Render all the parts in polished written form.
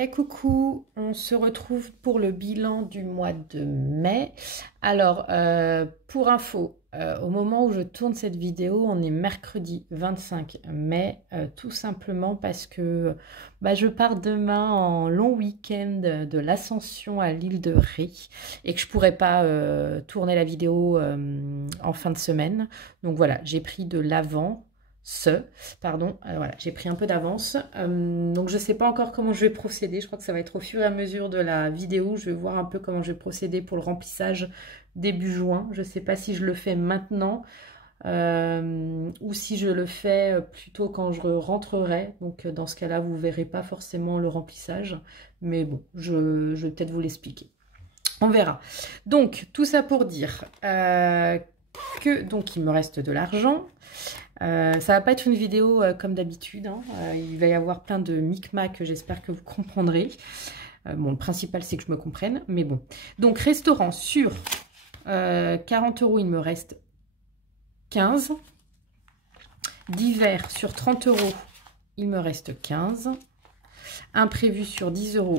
Hey coucou, on se retrouve pour le bilan du mois de mai. Alors, pour info, au moment où je tourne cette vidéo, on est mercredi 25 mai, tout simplement parce que je pars demain en long week-end de l'Ascension à l'île de Ré et que je pourrais pas tourner la vidéo en fin de semaine. Donc voilà, j'ai pris de l'avant. Voilà, j'ai pris un peu d'avance, donc je sais pas encore comment je vais procéder. Je crois que ça va être au fur et à mesure de la vidéo. Je vais voir un peu comment je vais procéder pour le remplissage début juin. Je sais pas si je le fais maintenant ou si je le fais plutôt quand je rentrerai. Donc dans ce cas-là, vous verrez pas forcément le remplissage, mais bon, je vais peut-être vous l'expliquer. On verra. Donc tout ça pour dire que donc il me reste de l'argent. Ça va pas être une vidéo comme d'habitude, hein. Il va y avoir plein de micmacs, j'espère que vous comprendrez. Bon, le principal c'est que je me comprenne, mais bon. Donc restaurant sur 40 €, il me reste 15. Divers sur 30 €, il me reste 15. Imprévu sur 10 €,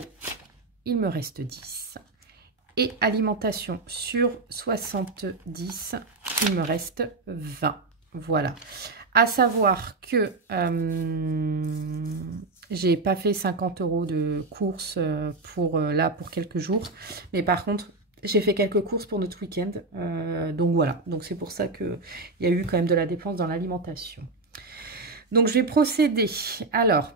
il me reste 10. Et alimentation sur 70, il me reste 20. Voilà. À savoir que j'ai pas fait 50 € de courses pour quelques jours. Mais par contre, j'ai fait quelques courses pour notre week-end. Donc voilà. Donc c'est pour ça qu'il y a eu quand même de la dépense dans l'alimentation. Donc je vais procéder. Alors,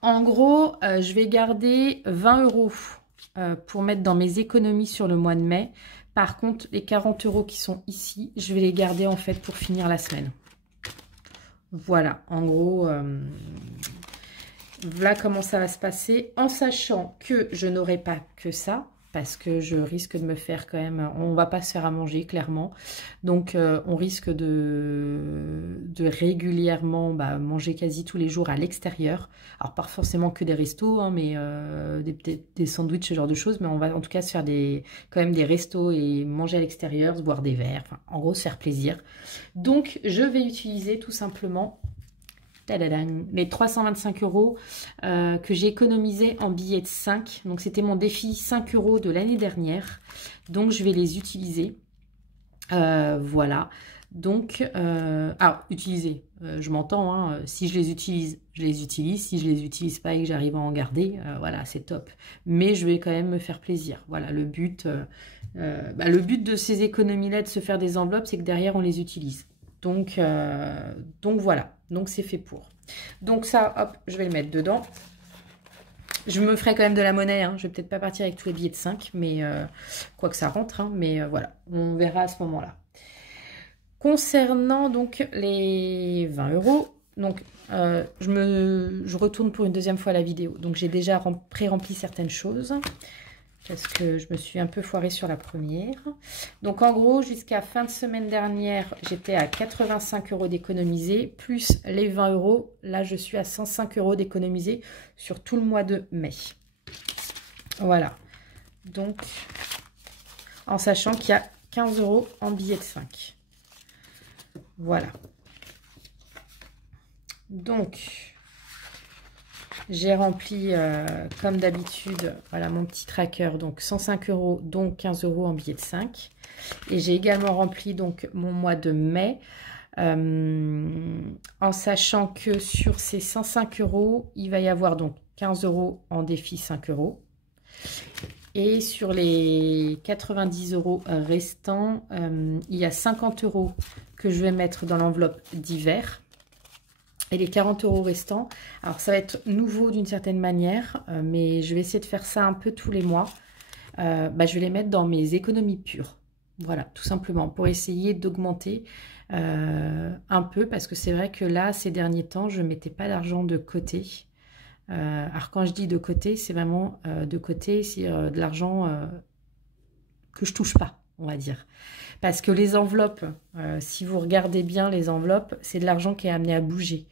en gros, je vais garder 20 € pour mettre dans mes économies sur le mois de mai. Par contre, les 40 € qui sont ici, je vais les garder en fait pour finir la semaine. Voilà, en gros, voilà comment ça va se passer. En sachant que je n'aurai pas que ça, parce que je risque de me faire quand même... On ne va pas se faire à manger, clairement. Donc, on risque de régulièrement manger quasi tous les jours à l'extérieur. Alors, pas forcément que des restos, hein, mais des sandwichs, ce genre de choses. Mais on va en tout cas se faire quand même des restos et manger à l'extérieur, se boire des verres. Enfin, en gros, se faire plaisir. Donc, je vais utiliser tout simplement... les 325 € que j'ai économisé en billets de 5. Donc, c'était mon défi 5 € de l'année dernière. Donc, je vais les utiliser. Voilà. Donc, utiliser. Je m'entends. Hein, si je les utilise, je les utilise. Si je les utilise pas et que j'arrive à en garder, voilà, c'est top. Mais je vais quand même me faire plaisir. Voilà, le but de ces économies-là, de se faire des enveloppes, c'est que derrière, on les utilise. Donc voilà, donc c'est fait pour. Donc ça, hop, je vais le mettre dedans. Je me ferai quand même de la monnaie, hein. Je vais peut-être pas partir avec tous les billets de 5, mais quoi que ça rentre, hein, mais voilà, on verra à ce moment-là. Concernant donc les 20 €, donc je retourne pour une deuxième fois la vidéo. Donc j'ai déjà pré-rempli certaines choses, parce que je me suis un peu foirée sur la première. Donc en gros, jusqu'à fin de semaine dernière, j'étais à 85 € d'économiser, plus les 20 €. Là, je suis à 105 € d'économiser sur tout le mois de mai. Voilà. Donc, en sachant qu'il y a 15 € en billets de 5. Voilà. Donc... j'ai rempli, comme d'habitude, voilà mon petit tracker, donc 105 €, donc 15 € en billets de 5. Et j'ai également rempli donc mon mois de mai, en sachant que sur ces 105 €, il va y avoir donc 15 € en défi 5 €. Et sur les 90 € restants, il y a 50 € que je vais mettre dans l'enveloppe d'hiver. Et les 40 € restants, alors ça va être nouveau d'une certaine manière, mais je vais essayer de faire ça un peu tous les mois. Je vais les mettre dans mes économies pures. Voilà, tout simplement, pour essayer d'augmenter un peu, parce que c'est vrai que là, ces derniers temps, je ne mettais pas d'argent de côté. Alors quand je dis de côté, c'est vraiment de côté, c'est de l'argent que je touche pas, on va dire. Parce que les enveloppes, si vous regardez bien les enveloppes, c'est de l'argent qui est amené à bouger.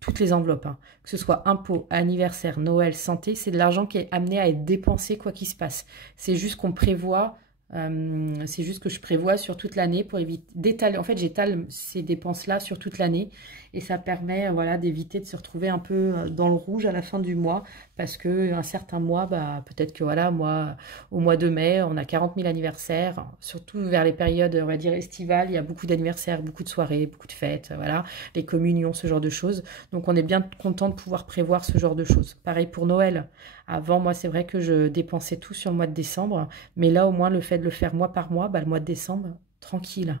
Toutes les enveloppes, hein. Que ce soit impôts, anniversaire, Noël, santé, c'est de l'argent qui est amené à être dépensé quoi qu'il se passe. C'est juste qu'on prévoit C'est juste que je prévois sur toute l'année pour éviter d'étaler. En fait, j'étale ces dépenses-là sur toute l'année et ça permet voilà, d'éviter de se retrouver un peu dans le rouge à la fin du mois parce que un certain mois, bah, peut-être que voilà, moi, au mois de mai, on a 40 000 anniversaires, surtout vers les périodes, on va dire, estivales, il y a beaucoup d'anniversaires, beaucoup de soirées, beaucoup de fêtes, voilà, les communions, ce genre de choses. Donc, on est bien content de pouvoir prévoir ce genre de choses. Pareil pour Noël. Avant, moi, c'est vrai que je dépensais tout sur le mois de décembre, mais là, au moins, le fait de le faire mois par mois, bah, le mois de décembre, tranquille.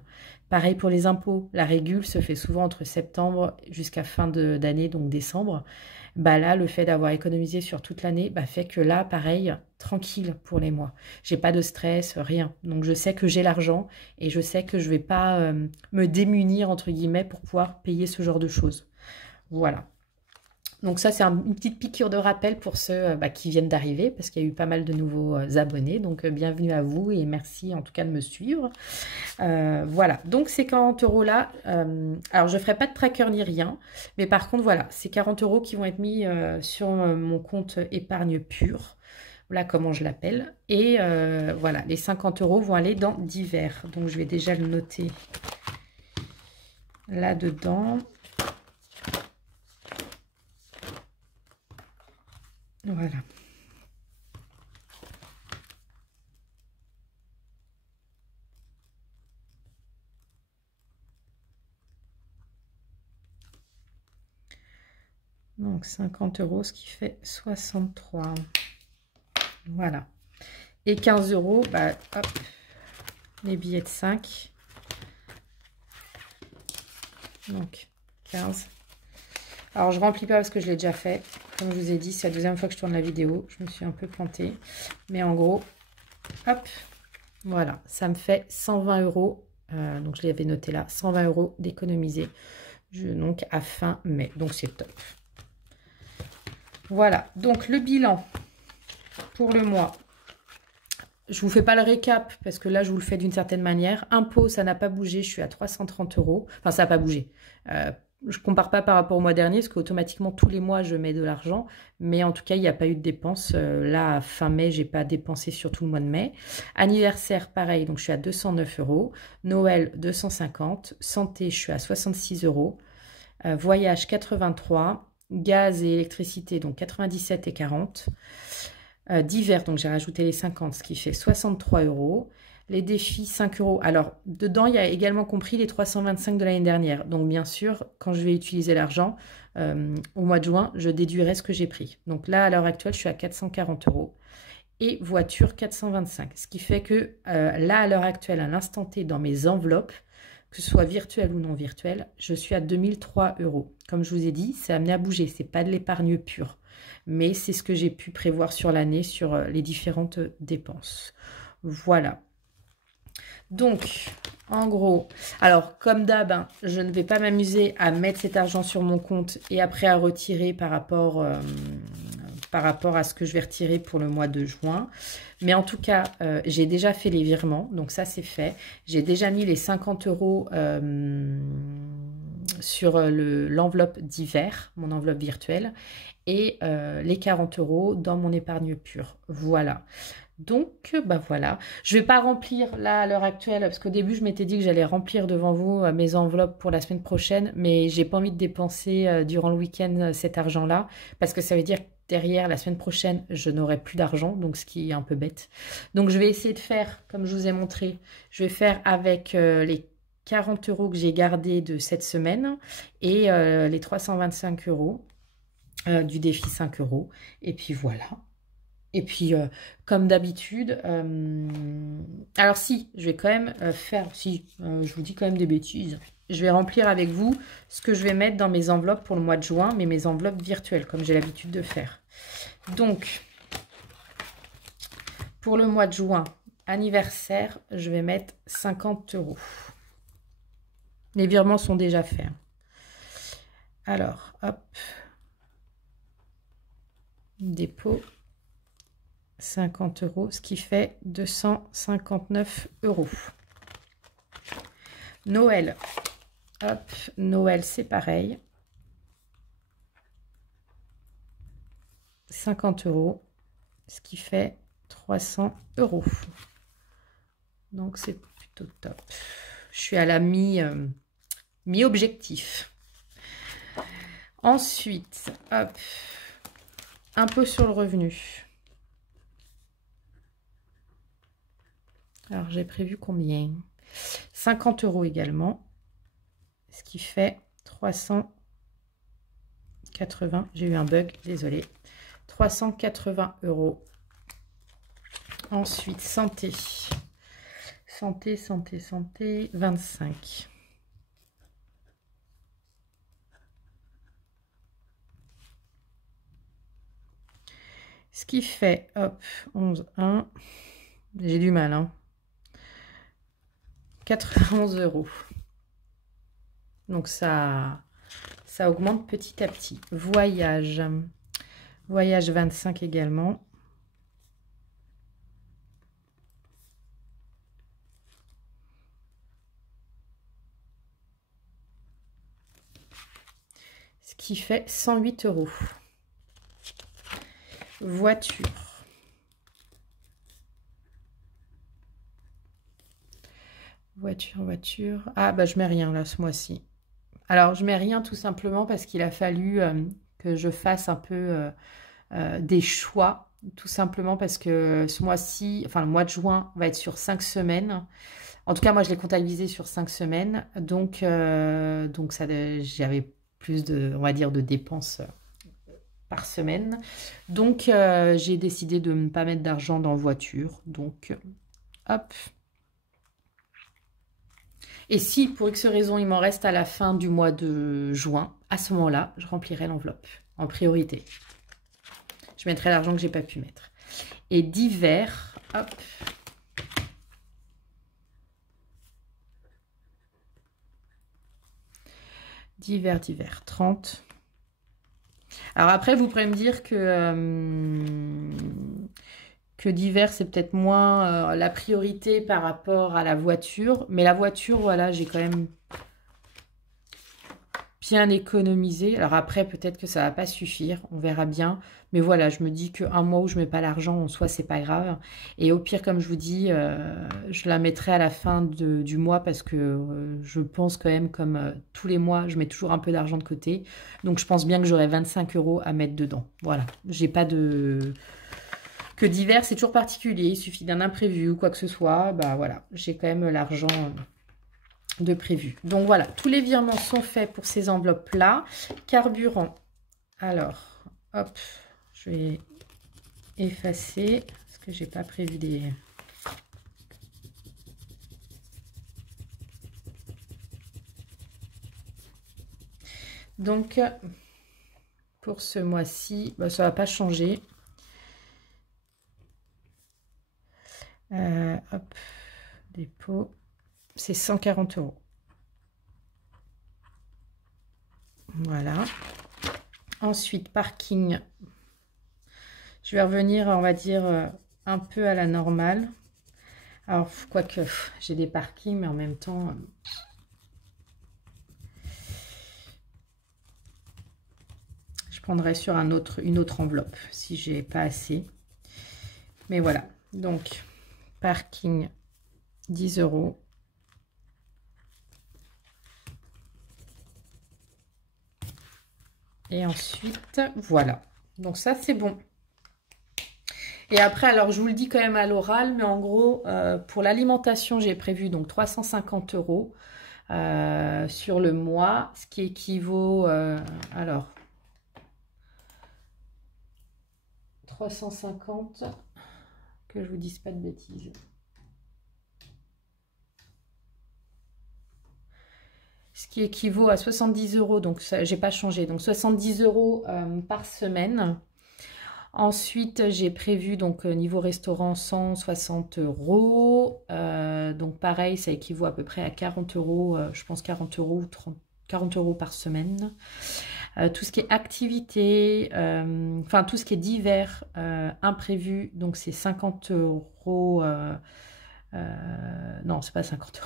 Pareil pour les impôts. La régule se fait souvent entre septembre jusqu'à fin d'année, donc décembre. Bah là, le fait d'avoir économisé sur toute l'année bah, fait que là, pareil, tranquille pour les mois. J'ai pas de stress, rien. Donc, je sais que j'ai l'argent et je sais que je vais pas me démunir, entre guillemets, pour pouvoir payer ce genre de choses. Voilà. Donc ça, c'est une petite piqûre de rappel pour ceux qui viennent d'arriver, parce qu'il y a eu pas mal de nouveaux abonnés. Donc, bienvenue à vous et merci en tout cas de me suivre. Voilà, donc ces 40 € là, alors je ne ferai pas de tracker ni rien, mais par contre, voilà, ces 40 € qui vont être mis sur mon compte épargne pure. Voilà comment je l'appelle. Et voilà, les 50 € vont aller dans divers. Donc, je vais déjà le noter là-dedans. Voilà. Donc 50 €, ce qui fait 63. Voilà. Et 15 €, bah, hop, les billets de 5. Donc 15. Alors je remplis pas parce que je l'ai déjà fait. Comme je vous ai dit, c'est la deuxième fois que je tourne la vidéo. Je me suis un peu plantée. Mais en gros, hop, voilà. Ça me fait 120 €. Donc je l'avais noté là. 120 € d'économiser. Donc à fin mai. Donc c'est top. Voilà. Donc le bilan pour le mois. Je vous fais pas le récap parce que là, je vous le fais d'une certaine manière. Impôt, ça n'a pas bougé. Je suis à 330 €. Enfin, ça n'a pas bougé. Je ne compare pas par rapport au mois dernier parce qu'automatiquement, tous les mois, je mets de l'argent. Mais en tout cas, il n'y a pas eu de dépenses. Là, fin mai, je n'ai pas dépensé sur tout le mois de mai. Anniversaire, pareil. Donc, je suis à 209 €. Noël, 250. Santé, je suis à 66 €. Voyage, 83. Gaz et électricité, donc 97 et 40. Divers, donc j'ai rajouté les 50, ce qui fait 63 €. Les défis, 5 €. Alors, dedans, il y a également compris les 325 de l'année dernière. Donc, bien sûr, quand je vais utiliser l'argent, au mois de juin, je déduirai ce que j'ai pris. Donc là, à l'heure actuelle, je suis à 440 €. Et voiture, 425. Ce qui fait que là, à l'heure actuelle, à l'instant T, dans mes enveloppes, que ce soit virtuel ou non virtuel, je suis à 2003 €. Comme je vous ai dit, c'est amené à bouger. Ce n'est pas de l'épargne pure. Mais c'est ce que j'ai pu prévoir sur l'année, sur les différentes dépenses. Voilà. Donc, en gros, alors comme d'hab, hein, je ne vais pas m'amuser à mettre cet argent sur mon compte et après à retirer par rapport à ce que je vais retirer pour le mois de juin. Mais en tout cas, j'ai déjà fait les virements, donc ça c'est fait. J'ai déjà mis les 50 € sur l'enveloppe d'hiver, mon enveloppe virtuelle, et les 40 € dans mon épargne pure. Voilà. Donc, bah voilà. Je ne vais pas remplir là à l'heure actuelle, parce qu'au début, je m'étais dit que j'allais remplir devant vous mes enveloppes pour la semaine prochaine, mais j'ai pas envie de dépenser durant le week-end cet argent-là, parce que ça veut dire que derrière, la semaine prochaine, je n'aurai plus d'argent, donc ce qui est un peu bête. Donc, je vais essayer de faire, comme je vous ai montré, je vais faire avec les 40 € que j'ai gardés de cette semaine et les 325 € du défi 5 €. Et puis voilà. Et puis, comme d'habitude, alors si, je vais quand même je vous dis quand même des bêtises. Je vais remplir avec vous ce que je vais mettre dans mes enveloppes pour le mois de juin, mais mes enveloppes virtuelles, comme j'ai l'habitude de faire. Donc, pour le mois de juin, anniversaire, je vais mettre 50 €. Les virements sont déjà faits. Alors, hop, dépôt. 50 €, ce qui fait 259 €. Noël, hop, Noël c'est pareil. 50 €, ce qui fait 300 €. Donc, c'est plutôt top. Je suis à la mi-objectif. Ensuite, hop, impôt sur le revenu. Alors, j'ai prévu combien? 50 € également. Ce qui fait 380. J'ai eu un bug, désolé. 380 €. Ensuite, santé. Santé, 25. Ce qui fait, hop, 11, 1. J'ai du mal, hein. 91 €. Donc, ça augmente petit à petit. Voyage. Voyage 25 également. Ce qui fait 108 €. Voiture. Voiture. Ah, bah, je mets rien là ce mois-ci. Alors, je mets rien tout simplement parce qu'il a fallu que je fasse un peu des choix. Tout simplement parce que ce mois-ci, enfin le mois de juin, va être sur 5 semaines. En tout cas, moi, je l'ai comptabilisé sur 5 semaines. Donc j'avais plus de, on va dire, de dépenses par semaine. Donc, j'ai décidé de ne pas mettre d'argent dans voiture. Donc, hop. Et si, pour X raison, il m'en reste à la fin du mois de juin, à ce moment-là, je remplirai l'enveloppe en priorité. Je mettrai l'argent que j'ai pas pu mettre. Et divers, hop. Divers, 30. Alors après, vous pourrez me dire que divers, c'est peut-être moins la priorité par rapport à la voiture. Mais la voiture, voilà, j'ai quand même bien économisé. Alors après, peut-être que ça va pas suffire, on verra bien. Mais voilà, je me dis qu'un mois où je mets pas l'argent, en soi, c'est pas grave. Et au pire, comme je vous dis, je la mettrai à la fin du mois parce que je pense quand même, comme tous les mois, je mets toujours un peu d'argent de côté. Donc, je pense bien que j'aurai 25 € à mettre dedans. Voilà, j'ai pas de... Que divers, c'est toujours particulier. Il suffit d'un imprévu ou quoi que ce soit. Bah voilà, j'ai quand même l'argent de prévu. Donc voilà, tous les virements sont faits pour ces enveloppes-là. Carburant. Alors, hop, je vais effacer parce que j'ai pas prévu des... Donc, pour ce mois-ci, bah, ça va pas changer. Hop, dépôt, c'est 140 €. Voilà. Ensuite, parking. Je vais revenir, on va dire, un peu à la normale. Alors, quoique, j'ai des parkings, mais en même temps... je prendrai sur une autre enveloppe, si j'ai pas assez. Mais voilà. Donc, parking, 10 €. Et ensuite, voilà. Donc ça, c'est bon. Et après, alors je vous le dis quand même à l'oral, mais en gros, pour l'alimentation, j'ai prévu donc 350 € sur le mois, ce qui équivaut, alors, 350, que je vous dise pas de bêtises. Ce qui équivaut à 70 €, donc ça, j'ai pas changé, donc 70 € par semaine. Ensuite, j'ai prévu, donc niveau restaurant, 160 €. Donc pareil, ça équivaut à peu près à 40 €, je pense 40 € ou 40 € par semaine. Tout ce qui est activité, enfin tout ce qui est divers, imprévu, donc c'est 50 €. Non, c'est pas 50 €.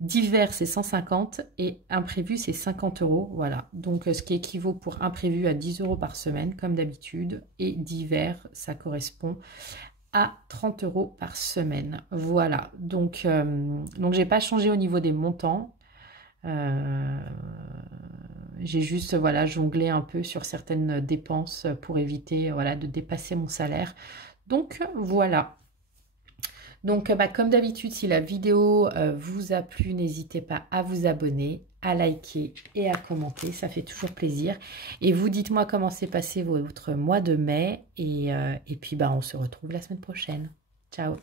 Divers, c'est 150 et imprévu, c'est 50 €. Voilà, donc ce qui équivaut pour imprévu à 10 € par semaine, comme d'habitude. Et divers, ça correspond à 30 € par semaine. Voilà, donc j'ai pas changé au niveau des montants. J'ai juste voilà, jonglé un peu sur certaines dépenses pour éviter voilà, de dépasser mon salaire. Donc voilà. Donc comme d'habitude, si la vidéo vous a plu, n'hésitez pas à vous abonner, à liker et à commenter, ça fait toujours plaisir. Et vous dites-moi comment s'est passé votre mois de mai et puis on se retrouve la semaine prochaine. Ciao!